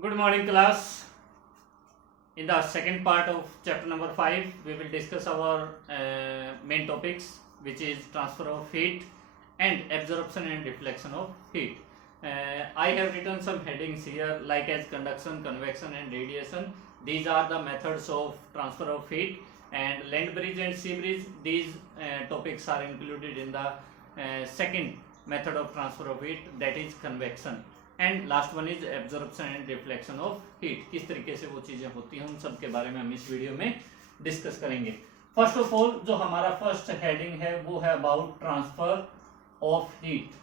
Good morning, class. In the second part of chapter number 5, we will discuss our main topics, which is transfer of heat and absorption and reflection of heat. I have written some headings here, like as conduction, convection, and radiation. These are the methods of transfer of heat. And land bridge and sea bridge, these topics are included in the second method of transfer of heat, that is convection. And last one is absorption and reflection of heat. किस तरीके से वो चीजें होती हैं उन सब के बारे में हम इस वीडियो में डिस्कस करेंगे। फर्स्ट ऑफ ऑल जो हमारा फर्स्ट हेडिंग है वो है about transfer of heat.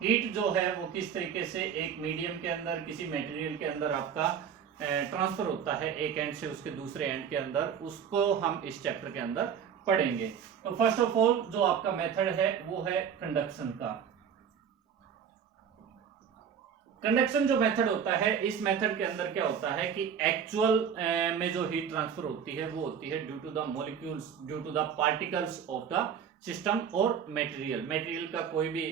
Heat जो है वो किस तरीके से एक मीडियम के अंदर, किसी मटेरियल के अंदर आपका ट्रांसफर होता है एक एंड से उसके दूसरे एंड के अंदर, उसको हम इस चैप्टर के अंदर पढ़ेंगे। तो फर्स्ट ऑफ ऑल जो आपका मेथड है वो है कंडक्शन का। कंडक्शन जो मेथड होता है, इस मेथड के अंदर क्या होता है कि एक्चुअल में जो हीट ट्रांसफर होती है वो होती है due to the molecules, due to the particles of the system और मटेरियल का कोई भी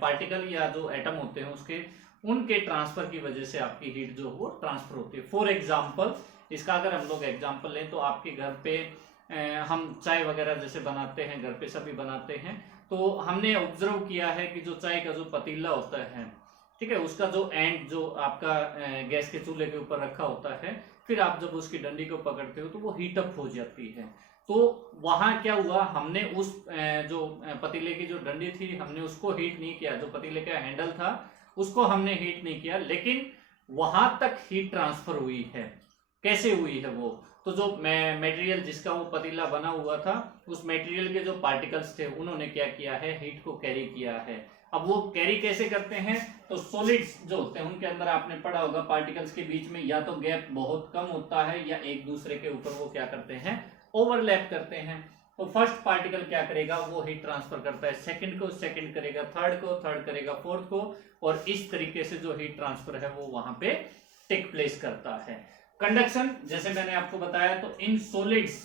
पार्टिकल या जो एटम होते हैं उसके उनके ट्रांसफर की वजह से आपकी हीट जो वो ट्रांसफर होती है। फॉर एग्जाम्पल, इसका अगर हम लोग एग्जाम्पल लें तो आपके घर पे हम चाय वगैरह जैसे बनाते हैं, घर पे सभी बनाते हैं, तो हमने ऑब्जर्व किया है कि जो चाय का जो पतीला होता है, ठीक है, उसका जो एंड जो आपका गैस के चूल्हे के ऊपर रखा होता है, फिर आप जब उसकी डंडी को पकड़ते हो तो वो हीट अप हो जाती है। तो वहां क्या हुआ, हमने उस जो पतीले की जो डंडी थी हमने उसको हीट नहीं किया, जो पतीले का हैंडल था उसको हमने हीट नहीं किया, लेकिन वहां तक हीट ट्रांसफर हुई है। कैसे हुई है वो, तो जो मटेरियल जिसका वो पतीला बना हुआ था, उस मटेरियल के जो पार्टिकल्स थे उन्होंने क्या किया है, हीट को कैरी किया है। अब वो कैरी कैसे करते हैं, तो सॉलिड्स जो होते हैं उनके अंदर आपने पढ़ा होगा पार्टिकल्स के बीच में या तो गैप बहुत कम होता है या एक दूसरे के ऊपर वो क्या करते हैं, ओवरलैप करते हैं। तो फर्स्ट पार्टिकल क्या करेगा, वो हीट ट्रांसफर करता है सेकंड को, सेकंड करेगा थर्ड को, थर्ड करेगा फोर्थ को, और इस तरीके से जो हीट ट्रांसफर है वो वहां पे टेक प्लेस करता है। कंडक्शन जैसे मैंने आपको बताया, तो इन सॉलिड्स,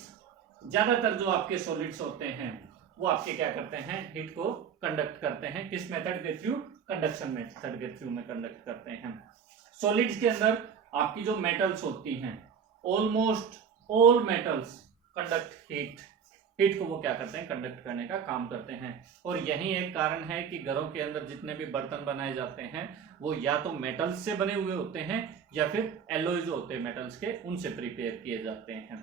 ज्यादातर जो आपके सॉलिड्स होते हैं वो आपके क्या करते हैं, हीट को कंडक्ट करते हैं। किस मेथड के थ्रू, कंडक्शन मेथड के थ्रू में कंडक्ट करते हैं। सॉलिड्स के अंदर आपकी जो मेटल्स होती हैं, almost all metals conduct heat, heat को वो क्या करते हैं, कंडक्ट करने का काम करते हैं। और यही एक कारण है कि घरों के अंदर जितने भी बर्तन बनाए जाते हैं वो या तो मेटल्स से बने हुए होते हैं या फिर एलॉयज होते हैं मेटल्स के, उनसे प्रिपेयर किए जाते हैं।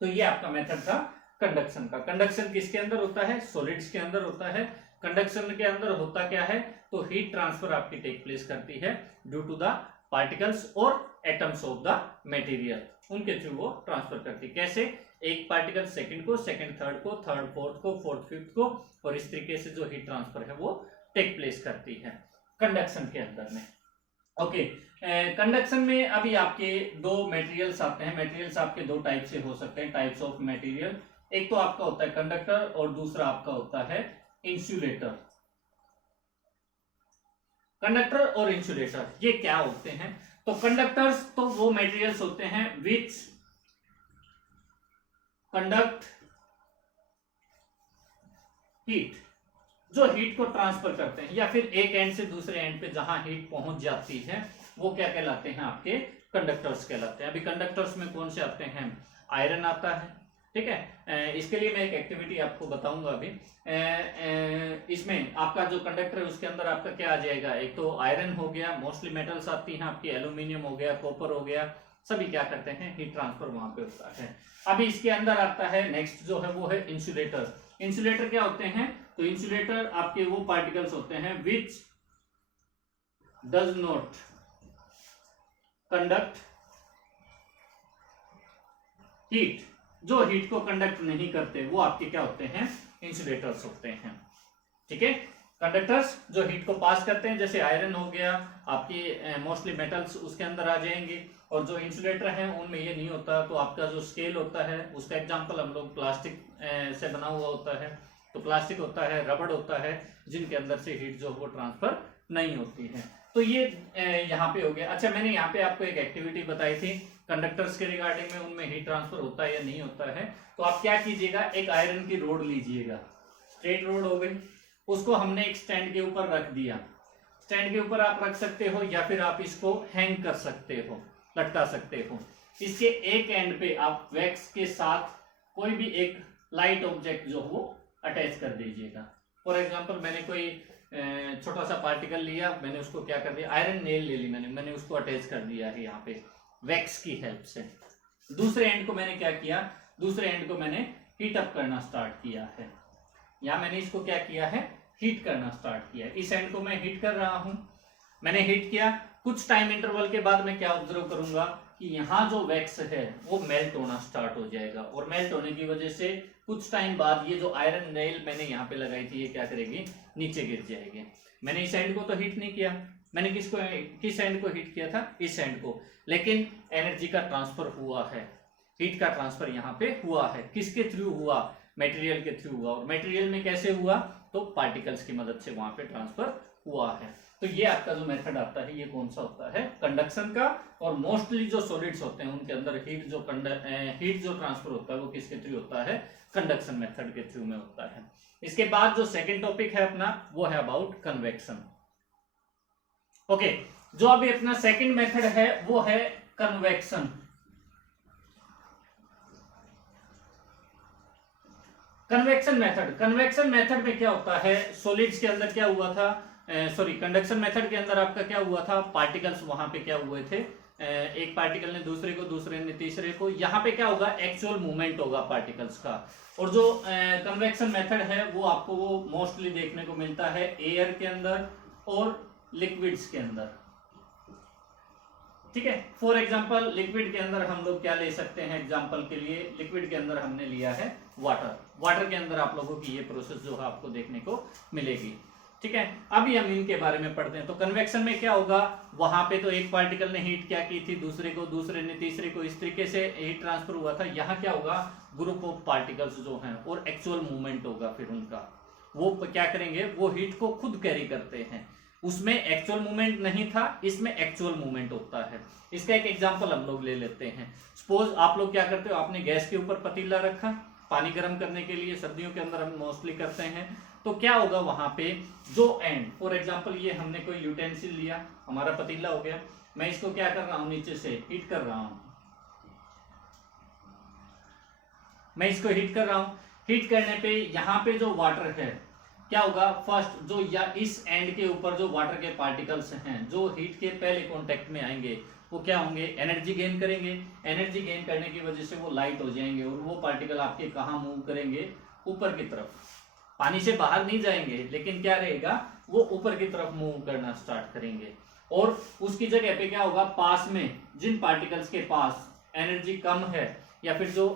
तो ये आपका मेथड था कंडक्शन का। कंडक्शन किसके अंदर होता है, सॉलिड्स के अंदर होता है। कंडक्शन के अंदर होता क्या है, तो हीट ट्रांसफर आपकी टेक प्लेस करती है ड्यू टू द पार्टिकल्स और एटम्स ऑफ द मटेरियल, उनके थ्रू वो ट्रांसफर करती है। कैसे, एक पार्टिकल सेकंड को, सेकंड थर्ड को, थर्ड फोर्थ को, फोर्थ फिफ्थ को, और इस तरीके से जो हीट ट्रांसफर है वो टेक प्लेस करती है कंडक्शन के अंदर में। ओके, कंडक्शन में अभी आपके दो मटेरियल्स आते हैं। मटेरियल्स आपके दो टाइप से हो सकते हैं, टाइप्स ऑफ मटेरियल। एक तो आपका होता है कंडक्टर और दूसरा आपका होता है इंसुलेटर। कंडक्टर और इंसुलेटर ये क्या होते हैं, तो कंडक्टर्स तो वो मटेरियल्स होते हैं विच कंडक्ट हीट, जो हीट को ट्रांसफर करते हैं, या फिर एक एंड से दूसरे एंड पे जहां हीट पहुंच जाती है वो क्या कहलाते हैं, आपके कंडक्टर्स कहलाते हैं। अभी कंडक्टर्स में कौन से आते हैं, आयरन आता है, ठीक है। इसके लिए मैं एक एक्टिविटी आपको बताऊंगा अभी। इसमें आपका जो कंडक्टर है उसके अंदर आपका क्या आ जाएगा, एक तो आयरन हो गया, मोस्टली मेटल्स आती हैं आपकी, एल्यूमिनियम हो गया, कॉपर हो गया, सभी क्या करते हैं, हीट ट्रांसफर वहां पे होता है। अभी इसके अंदर आता है नेक्स्ट जो है वो है इंसुलेटर। इंसुलेटर क्या होते हैं, तो इंसुलेटर आपके वो पार्टिकल्स होते हैं which does not conduct heat, जो हीट को कंडक्ट नहीं करते वो आपके क्या होते हैं, इंसुलेटर्स होते हैं। ठीक है, कंडक्टर्स जो हीट को पास करते हैं, जैसे आयरन हो गया आपकी, मोस्टली मेटल्स उसके अंदर आ जाएंगे। और जो इंसुलेटर हैं उनमें ये नहीं होता। तो आपका जो स्केल होता है उसका एग्जांपल हम लोग प्लास्टिक से बना हुआ होता है, तो प्लास्टिक होता है, रबड़ होता है, जिनके अंदर से हीट जो वो ट्रांसफर नहीं होती है। तो ये यहाँ पे हो गया। अच्छा, मैंने यहाँ पे आपको एक एक्टिविटी बताई थी कंडक्टर्स के रिगार्डिंग में, उनमें हीट ट्रांसफर होता है या नहीं होता है। तो आप क्या कीजिएगा, एक आयरन की रोड लीजिएगा, स्ट्रेट रोड हो गई, उसको हमने एक स्टैंड के ऊपर रख दिया। स्टैंड के ऊपर आप रख सकते हो या फिर आप इसको हैंग कर सकते हो। लटका सकते हो। इसके एक एंड पे आप वैक्स के साथ कोई भी एक लाइट ऑब्जेक्ट जो हो अटैच कर दीजिएगा। फॉर एग्जांपल मैंने कोई छोटा सा पार्टिकल लिया, मैंने उसको क्या कर दिया, आयरन नेल ले ली मैंने उसको अटैच कर दिया है यहाँ पे वैक्स की हेल्प से। दूसरे एंड को मैंने क्या किया, दूसरे एंड को मैंने हीट अप करना स्टार्ट किया है। यहाँ मैंने इसको क्या किया है, हीट करना स्टार्ट किया है। इस एंड को मैं हीट कर रहा हूं, मैंने हीट किया। कुछ टाइम इंटरवल के बाद मैं क्या ऑब्जर्व करूंगा कि यहाँ जो वैक्स है वो मेल्ट होना स्टार्ट हो जाएगा, और मेल्ट होने की वजह से कुछ टाइम बाद ये जो आयरन नेल मैंने यहाँ पे लगाई थी ये क्या करेगी, नीचे गिर जाएगी। मैंने इस एंड को तो हीट नहीं किया, मैंने किस एंड को हीट किया था, इस एंड को, लेकिन एनर्जी का ट्रांसफर हुआ है, हीट का ट्रांसफर यहाँ पे हुआ है। किसके थ्रू हुआ, मटेरियल के थ्रू हुआ। और मटेरियल में कैसे हुआ, तो पार्टिकल्स की मदद से वहां पे ट्रांसफर हुआ है। तो ये आपका जो मेथड आता है ये कौन सा होता है, कंडक्शन का। और मोस्टली जो सॉलिड्स होते हैं उनके अंदर हीट जो ट्रांसफर होता है वो किसके थ्रू होता है, कंडक्शन मेथड के थ्रू में होता है। इसके बाद जो सेकेंड टॉपिक है अपना वो है अबाउट कन्वेक्शन। ओके, जो अभी अपना सेकेंड मेथड है वो है कन्वेक्शन। कन्वेक्शन मेथड में क्या होता है, सॉलिड्स के अंदर क्या हुआ था, कंडक्शन मेथड के अंदर आपका क्या हुआ था, पार्टिकल्स वहां पे क्या हुए थे, एक पार्टिकल ने दूसरे को, दूसरे ने तीसरे को, यहाँ पे क्या होगा, एक्चुअल मूवमेंट होगा पार्टिकल्स का। और जो कन्वेक्शन मेथड है वो आपको वो मोस्टली देखने को मिलता है एयर के अंदर और लिक्विड्स के अंदर। ठीक है, फॉर एग्जांपल लिक्विड के अंदर हम लोग क्या ले सकते हैं, एग्जांपल के लिए लिक्विड के अंदर हमने लिया है वाटर के अंदर आप लोगों की ये प्रोसेस जो है आपको देखने को मिलेगी। ठीक है, अभी हम इनके बारे में पढ़ते हैं। तो कन्वेक्शन में क्या होगा, वहां पे तो एक पार्टिकल ने हीट क्या की थी दूसरे को, दूसरे ने तीसरे को, इस तरीके से हीट ट्रांसफर हुआ था। यहाँ क्या होगा, ग्रुप ऑफ पार्टिकल्स जो हैं और एक्चुअल मूवमेंट होगा, फिर उनका वो क्या करेंगे, वो हीट को खुद कैरी करते हैं। उसमें एक्चुअल मूवमेंट नहीं था, इसमें एक्चुअल मूवमेंट होता है। इसका एक एग्जांपल हम लोग ले लेते हैं। सपोज आप लोग क्या करते हो, आपने गैस के ऊपर पतीला रखा पानी गर्म करने के लिए, सर्दियों के अंदर हम मोस्टली करते हैं। तो क्या होगा वहां पे जो एंड, फॉर एग्जांपल ये हमने कोई यूटेंसिल लिया, हमारा पतीला हो गया, मैं इसको क्या कर रहा हूं, नीचे से हीट कर रहा हूं, मैं इसको हीट कर रहा हूं। हीट करने पे यहाँ पे जो वाटर है क्या होगा, फर्स्ट जो या इस एंड के ऊपर जो वाटर के पार्टिकल्स हैं जो हीट के पहले कांटेक्ट में आएंगे वो क्या होंगे, एनर्जी गेन करेंगे। एनर्जी गेन करने की वजह से वो लाइट हो जाएंगे और वो पार्टिकल आपके कहाँ मूव करेंगे, ऊपर की तरफ। पानी से बाहर नहीं जाएंगे, लेकिन क्या रहेगा, वो ऊपर की तरफ मूव करना स्टार्ट करेंगे। और उसकी जगह पे क्या होगा, पास में जिन पार्टिकल्स के पास एनर्जी कम है या फिर जो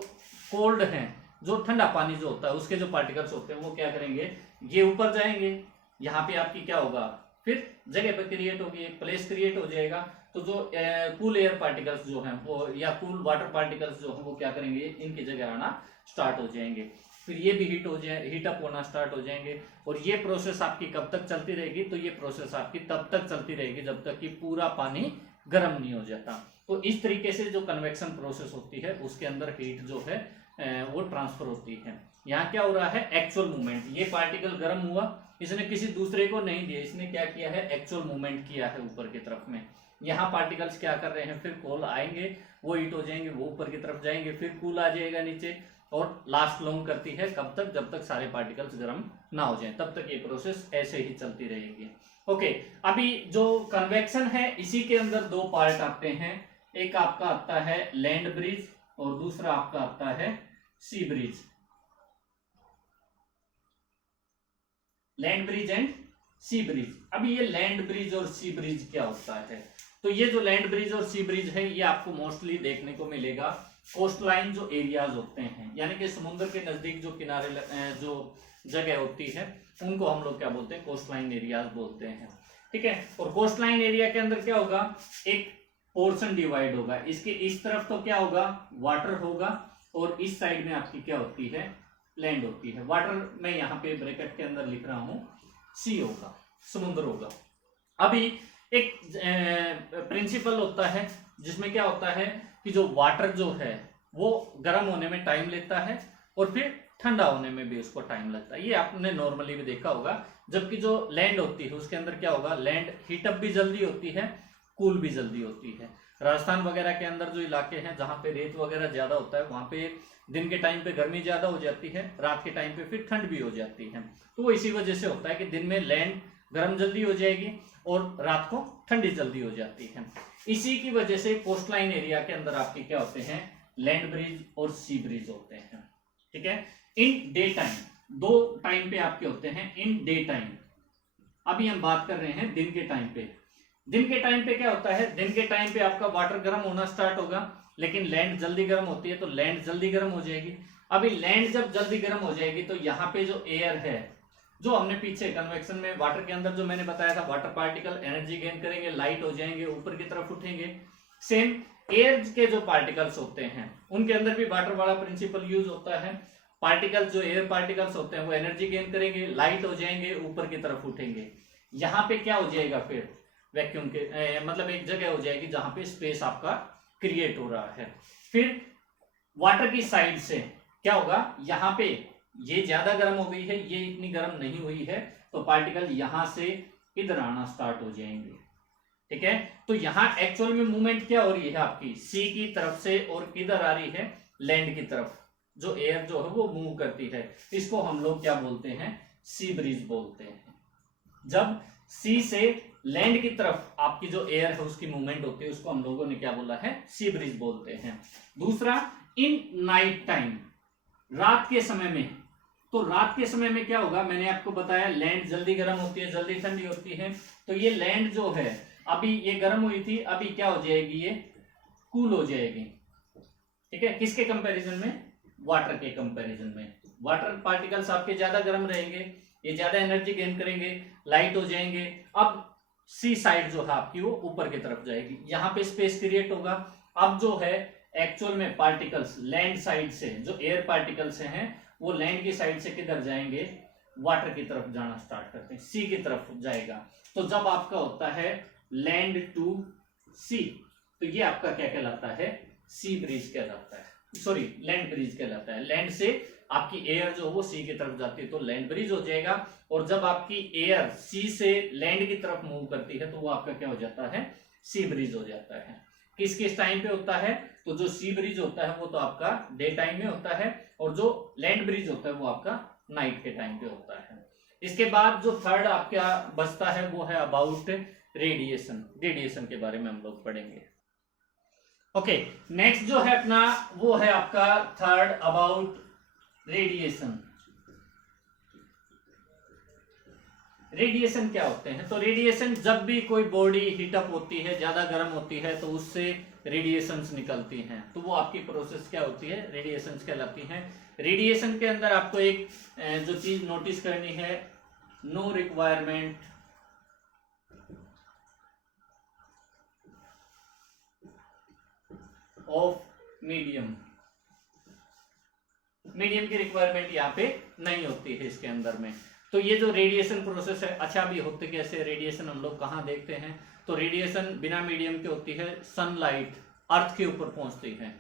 कोल्ड है, जो ठंडा पानी जो होता है उसके जो पार्टिकल्स होते हैं वो क्या करेंगे, ये ऊपर जाएंगे। यहाँ पे आपकी क्या होगा, फिर जगह पे क्रिएट होगी, एक प्लेस क्रिएट हो जाएगा। तो जो कूल एयर पार्टिकल्स जो हैं वो या कूल वाटर पार्टिकल्स जो हैं वो क्या करेंगे, इनकी जगह आना स्टार्ट हो जाएंगे। फिर ये भी हीट अप होना स्टार्ट हो जाएंगे। और ये प्रोसेस आपकी कब तक चलती रहेगी, तो ये प्रोसेस आपकी तब तक चलती रहेगी जब तक कि पूरा पानी गर्म नहीं हो जाता। तो इस तरीके से जो कन्वेक्शन प्रोसेस होती है उसके अंदर हीट जो है वो ट्रांसफर होती है। यहाँ क्या हो रहा है, एक्चुअल मूवमेंट। ये पार्टिकल गर्म हुआ, इसने किसी दूसरे को नहीं दिया, इसने क्या किया है, एक्चुअल मूवमेंट किया है ऊपर की तरफ में। यहाँ पार्टिकल्स क्या कर रहे हैं, फिर कोल आएंगे, वो हीट हो जाएंगे, वो ऊपर की तरफ जाएंगे, फिर कूल आ जाएगा नीचे, और लास्ट लॉन्ग करती है कब तक, जब तक सारे पार्टिकल्स गर्म ना हो जाएं, तब तक ये प्रोसेस ऐसे ही चलती रहेगी। ओके, अभी जो कन्वेक्शन है इसी के अंदर दो पार्ट आते हैं। एक आपका आता है लैंड ब्रिज और दूसरा आपका आता है sea bridge. Land bridge and sea bridge. अभी ये लैंड ब्रिज और सी ब्रिज क्या होता है, तो ये जो लैंड ब्रिज और सी ब्रिज है ये आपको मोस्टली देखने को मिलेगा कोस्ट लाइन जो एरियाज होते हैं, यानी कि समुद्र के नजदीक जो किनारे जो जगह होती है उनको हम लोग क्या बोलते हैं, कोस्ट लाइन एरियाज बोलते हैं। ठीक है, और कोस्ट लाइन एरिया के अंदर क्या होगा, एक पोर्शन डिवाइड होगा। इसके इस तरफ तो क्या होगा, वाटर होगा, और इस साइड में आपकी क्या होती है, लैंड होती है। वाटर मैं यहाँ पे ब्रैकेट के अंदर लिख रहा हूं, सी होगा, समुद्र होगा। अभी एक प्रिंसिपल होता है जिसमें क्या होता है कि जो वाटर जो है वो गर्म होने में टाइम लेता है और फिर ठंडा होने में भी उसको टाइम लगता है। ये आपने नॉर्मली भी देखा होगा। जबकि जो लैंड होती है उसके अंदर क्या होगा, लैंड हीटअप भी जल्दी होती है कूल भी जल्दी होती है। राजस्थान वगैरह के अंदर जो इलाके हैं जहाँ पे रेत वगैरह ज्यादा होता है, वहां पे दिन के टाइम पे गर्मी ज्यादा हो जाती है, रात के टाइम पे फिर ठंड भी हो जाती है। तो वो इसी वजह से होता है कि दिन में लैंड गर्म जल्दी हो जाएगी और रात को ठंडी जल्दी हो जाती है। इसी की वजह से कोस्ट लाइन एरिया के अंदर आपके क्या होते हैं, लैंड ब्रिज और सी ब्रिज होते हैं। ठीक है, इन डे टाइम, दो टाइम पे आपके होते हैं इन डे टाइम। अभी हम बात कर रहे हैं दिन के टाइम पे। दिन के टाइम पे क्या होता है, दिन के टाइम पे आपका वाटर गर्म होना स्टार्ट होगा, लेकिन लैंड जल्दी गर्म होती है तो लैंड जल्दी गर्म हो जाएगी। अभी लैंड जब जल्दी गर्म हो जाएगी तो यहाँ पे जो एयर है, जो हमने पीछे कन्वेक्शन में वाटर के अंदर जो मैंने बताया था, वाटर पार्टिकल एनर्जी गेन करेंगे, लाइट हो जाएंगे, ऊपर की तरफ उठेंगे। सेम एयर के जो पार्टिकल्स होते हैं उनके अंदर भी वाटर वाला प्रिंसिपल यूज होता है। पार्टिकल्स जो एयर पार्टिकल्स होते हैं वो एनर्जी गेन करेंगे, लाइट हो जाएंगे, ऊपर की तरफ उठेंगे। यहाँ पे क्या हो जाएगा, फिर वैक्यूम के मतलब एक जगह हो जाएगी जहां पे स्पेस आपका क्रिएट हो रहा है। फिर वाटर की साइड से क्या होगा, यहाँ पे ये ज्यादा गर्म हो गई है, ये इतनी गर्म नहीं हुई है, तो पार्टिकल यहां से इधर आना स्टार्ट हो जाएंगे। ठीक है, तो यहाँ एक्चुअल में मूवमेंट क्या हो रही है आपकी, सी की तरफ से, और किधर आ रही है, लैंड की तरफ। जो एयर जो है वो मूव करती है, इसको हम लोग क्या बोलते हैं, सी ब्रीज बोलते हैं। जब सी से लैंड की तरफ आपकी जो एयर है उसकी मूवमेंट होती है, उसको हम लोगों ने क्या बोला है, सी ब्रीज बोलते हैं। दूसरा, इन नाइट टाइम, रात के समय में। तो रात के समय में क्या होगा, मैंने आपको बताया लैंड जल्दी गर्म होती है, जल्दी ठंडी होती है। तो ये लैंड जो है अभी ये गर्म हुई थी, अभी क्या हो जाएगी, ये कूल हो जाएगी। ठीक है, किसके कंपैरिजन में, वाटर के कंपैरिजन में। वाटर पार्टिकल्स आपके ज्यादा गर्म रहेंगे, ये ज्यादा एनर्जी गेन करेंगे, लाइट हो जाएंगे। अब सी साइड जो है आपकी वो ऊपर की तरफ जाएगी, यहाँ पे स्पेस क्रिएट होगा। अब जो है एक्चुअल में पार्टिकल्स लैंड साइड से, जो एयर पार्टिकल्स हैं वो लैंड की साइड से किधर जाएंगे, वाटर की तरफ जाना स्टार्ट करते हैं, सी की तरफ जाएगा। तो जब आपका होता है लैंड टू सी, तो ये आपका क्या कहलाता है, सी ब्रीज कहलाता है, सॉरी लैंड ब्रीज कहलाता है। लैंड से आपकी एयर जो वो सी की तरफ जाती है तो लैंड ब्रिज हो जाएगा। और जब आपकी एयर सी से लैंड की तरफ मूव करती है तो वो आपका क्या हो जाता है, सी ब्रिज हो जाता है। किस किस टाइम पे होता है, तो जो सी ब्रिज होता है वो तो आपका डे टाइम में होता है, और जो लैंड ब्रिज होता है वो आपका नाइट के टाइम पे होता है। इसके बाद जो थर्ड आपका बचता है वो है अबाउट रेडिएशन। रेडिएशन के बारे में हम लोग पढ़ेंगे। ओके, नेक्स्ट जो है अपना वो है आपका थर्ड अबाउट रेडिएशन। रेडिएशन क्या होते हैं, तो रेडिएशन जब भी कोई बॉडी हीटअप होती है, ज्यादा गर्म होती है, तो उससे रेडिएशंस निकलती हैं, तो वो आपकी प्रोसेस क्या होती है, रेडिएशंस कहलाती हैं। रेडिएशन के अंदर आपको एक जो चीज नोटिस करनी है, no requirement of medium. Medium की रिक्वायरमेंट यहाँ पे नहीं होती है इसके अंदर में। तो ये जो रेडिएशन प्रोसेस है, अच्छा अभी होते कैसे, रेडिएशन हम लोग कहाँ देखते हैं, तो रेडिएशन बिना मीडियम के होती है, सनलाइट अर्थ के ऊपर पहुंचती है।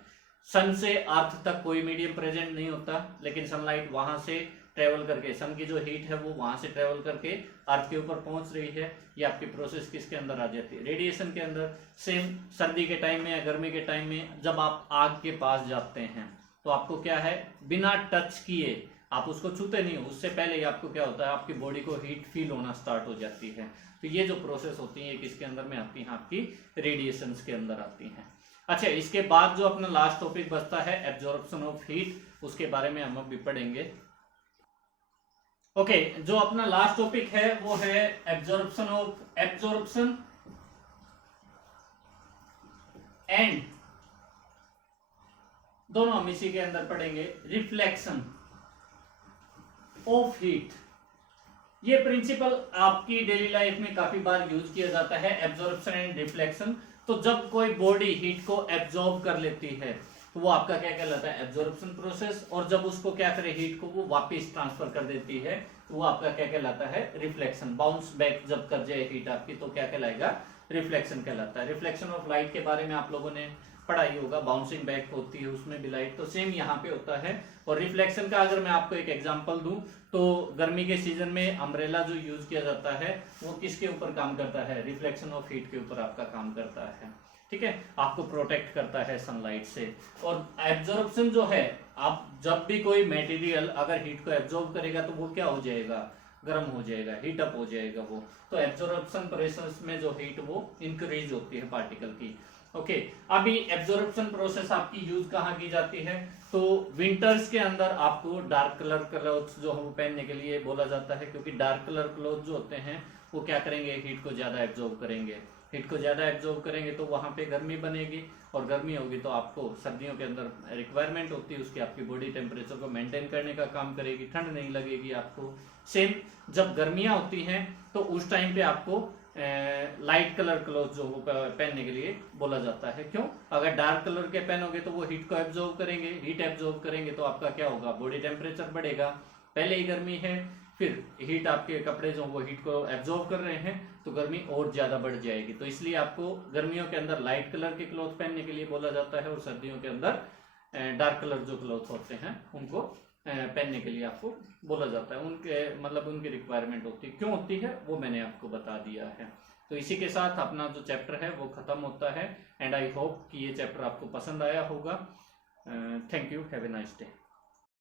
सन से अर्थ तक कोई मीडियम प्रेजेंट नहीं होता, लेकिन सनलाइट वहां से ट्रेवल करके, सन की जो हीट है वो वहां से ट्रेवल करके अर्थ के ऊपर पहुंच रही है। ये आपकी प्रोसेस किसके अंदर आ जाती है, रेडिएशन के अंदर। सेम सर्दी के टाइम में या गर्मी के टाइम में जब आप आग के पास जाते हैं तो आपको क्या है, बिना टच किए आप उसको छूते नहीं हो, उससे पहले ही आपको क्या होता है, आपकी बॉडी को हीट फील होना स्टार्ट हो जाती है। तो ये जो प्रोसेस होती है किसके अंदर में आती है, आपकी रेडिएशंस के अंदर आती हैं। अच्छा, इसके बाद जो अपना लास्ट टॉपिक बचता है एब्जॉर्प्शन ऑफ हीट, उसके बारे में हम अभी पढ़ेंगे। ओके, जो अपना लास्ट टॉपिक है वो है एब्जॉर्प्शन एंड, दोनों हम इसी के अंदर पढ़ेंगे, रिफ्लेक्शन ऑफ हीट। ये प्रिंसिपल आपकी डेली लाइफ में काफी बार यूज किया जाता है, एब्जॉर्प्शन एंड रिफ्लेक्शन। तो जब कोई बॉडी हीट को एब्जॉर्ब कर लेती है तो वो आपका क्या कहलाता है, एब्जॉर्प्शन प्रोसेस। और जब उसको क्या करे, हीट को वो वापस ट्रांसफर कर देती है तो वो आपका क्या कहलाता है, रिफ्लेक्शन। बाउंस बैक जब कर जाए हीट आपकी तो क्या कहलाएगा, रिफ्लेक्शन कहलाता है। रिफ्लेक्शन ऑफ लाइट के बारे में आप लोगों ने पढ़ा ही होगा, बाउंसिंग बैक होती है उसमें भी लाइट, तो सेम यहाँ पे होता है। और रिफ्लेक्शन का अगर मैं आपको एक एग्जांपल दूं तो गर्मी के सीजन में अम्ब्रेला जो यूज किया जाता है वो किसके ऊपर काम करता है, रिफ्लेक्शन ऑफ हीट के ऊपर आपका काम करता है, ठीक है, आपको प्रोटेक्ट करता है सनलाइट से। और एब्जॉर्प्शन जो है, आप जब भी कोई मटेरियल अगर हीट को एब्जॉर्ब करेगा तो वो क्या हो जाएगा, गर्म हो जाएगा, हीट अप हो जाएगा वो। तो एब्जॉर्प्शन प्रोसेस में जो हीट वो इंक्रीज होती है पार्टिकल की। ओके, अभी एब्जॉर्प्शन प्रोसेस आपकी यूज कहाँ की जाती है, तो विंटर्स के अंदर आपको डार्क कलर क्लोथ्स जो है वो पहनने के लिए बोला जाता है, क्योंकि डार्क कलर क्लोथ जो होते हैं वो क्या करेंगे, हीट को ज्यादा एब्जॉर्ब करेंगे। हीट को ज्यादा एब्जॉर्ब करेंगे तो वहां पे गर्मी बनेगी, और गर्मी होगी तो आपको सर्दियों के अंदर रिक्वायरमेंट होती है उसकी, आपकी बॉडी टेम्परेचर को मेंटेन करने का काम करेगी, ठंड नहीं लगेगी आपको। सेम जब गर्मियां होती हैं तो उस टाइम पे आपको लाइट कलर क्लोथ जो पहनने के लिए बोला जाता है। क्यों, अगर डार्क कलर के पहनोगे तो वो हीट को एब्जॉर्ब करेंगे, हीट एब्जॉर्ब करेंगे तो आपका क्या होगा, बॉडी टेम्परेचर बढ़ेगा। पहले ही गर्मी है, फिर हीट, आपके कपड़े जो वो हीट को एब्जॉर्ब कर रहे हैं तो गर्मी और ज्यादा बढ़ जाएगी। तो इसलिए आपको गर्मियों के अंदर लाइट कलर के क्लॉथ पहनने के लिए बोला जाता है, और सर्दियों के अंदर डार्क कलर जो क्लॉथ होते हैं उनको पहनने के लिए आपको बोला जाता है। उनके मतलब उनकी रिक्वायरमेंट होती है, क्यों होती है वो मैंने आपको बता दिया है। तो इसी के साथ अपना जो चैप्टर है वो खत्म होता है, एंड आई होप कि ये चैप्टर आपको पसंद आया होगा। Thank you, have a nice day.